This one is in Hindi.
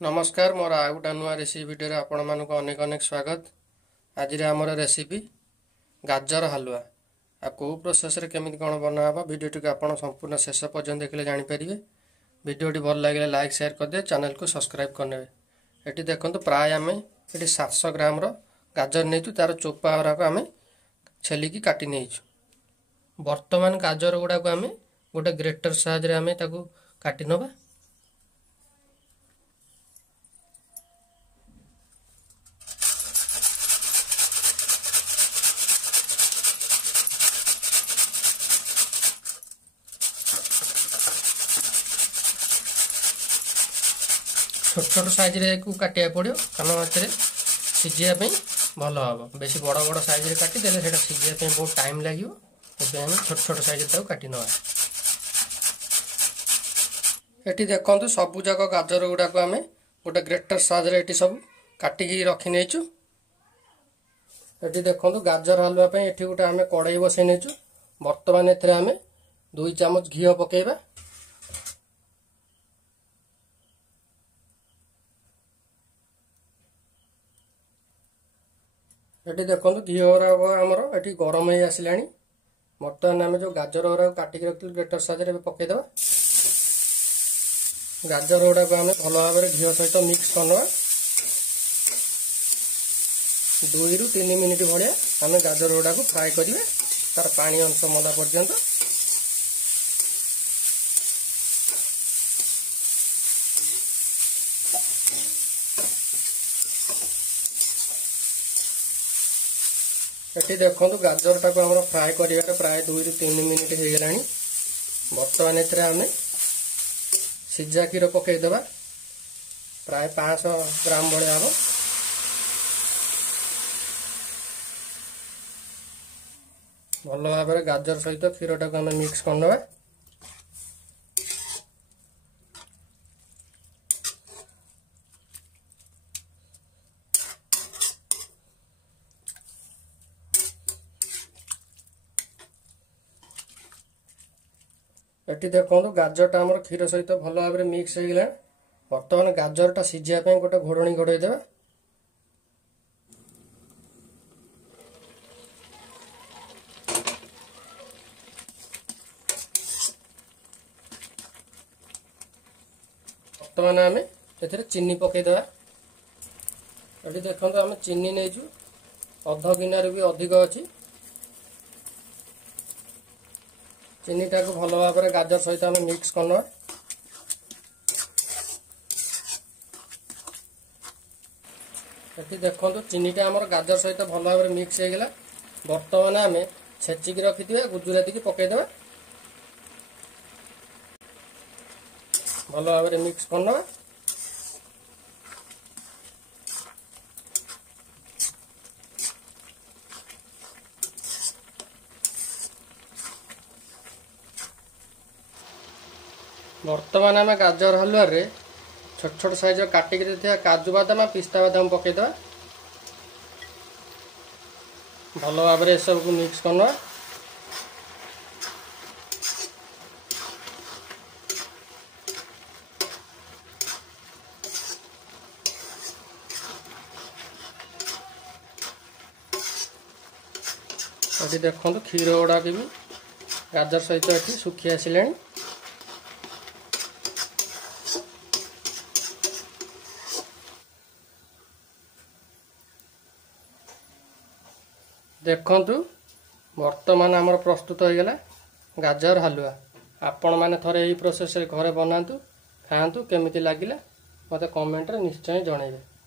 नमस्कार मोर आ गोटे नुआ रेसिपी भिडियो आपण मानक अनेक अनेक स्वागत। आज आमर रेसिपी गाजर हलवा आ कौ प्रोसेस केमी कौन बनाबा भिडियोटी को आप संपूर्ण शेष पर्यटन देखले जापर। भिडियोटी भल लगे लाइक शेयर करदे, चैनल को सब्सक्राइब करने। ये देखो प्राय आम ये 700 ग्राम गाजर नहीं तार चोपा गुराक आम छेलिकी काटी नहीं। बर्तमान गाजर गुड़ाक आम गोटे ग्रेटर साहाय्य आम काटी नवा। छोट छोट साइज को काटिया पड़ो कारण सीझापी भल हम। बेस बड़ बड़ साइज काटिदेले से सीझापी बहुत टाइम लगे। छोट छोट साइज काटी ना। ये देखो सबू जाक गाजर गुड़ाक आम गोटे ग्रेटर साहाय्य सब काटिकी रखी नहींचु। ये देखो गाजर हलवा ये गोटे आम कड़ाई बसई नहींचु। बर्तमान एम 2 चामच घी पकेबा। ये देखो घी आमर ये गरम हो आसला। बर्तमान आम जो गाजर गुड़ा काटिक रखी ग्रेटर साहाय्य पकईदे। गाजर गुड़ाक आम भल भाव घी सहित मिक्स करना। 2 ରୁ 3 मिनिट भाया आम गाजर गुड़ाक फ्राए करेंगे तार पानी अंश मला पर्यंत। ये देखो गाजर टाक आम फ्राए कर प्राय 2 ରୁ 3 मिनिट हो गला। बर्तमान आम सीझा क्षीर पकईदे प्राय 500 ग्राम भाया हम। भल भाव गाजर सहित क्षीर टाक आम मिक्स करना। ये देखो गाजरटा आम क्षीर सहित भल भाव मिक्स हो गला। बर्तमान गाजरटा सीझापी गोटे घोड़णी घोड़ईदे। बर्तमान आम ए चीनी पकईदे। ये देखो आम चीनी नहीं अध गिनार भी अधिक अच्छी। चीनी टाक भल भाव गाजर सहित आम मिक्स करना। ये देखो चीनीटा आम गाजर सहित भल भाव मिक्स हो गला। बर्तमान आम छेचिकी रखी गुजराती की पकईदे। भल भाव मिक्स करना। बर्तमान आम गाजर हलवा रे छोट छोट साइज काटिक काजू बादाम पिस्ता बादाम पकईदे। भल भाव सब को मिक्स करना। ये देखो क्षीर गुड़ाक भी गाजर सहित ये सुखी आसला। देखंतु वर्तमान आमर प्रस्तुत हो गला गाजर हलवा। आपण माने थरे यही प्रोसेस घरे बनातु खातु केमिति लागिला मते कमेंट रे निश्चय जणाइबे।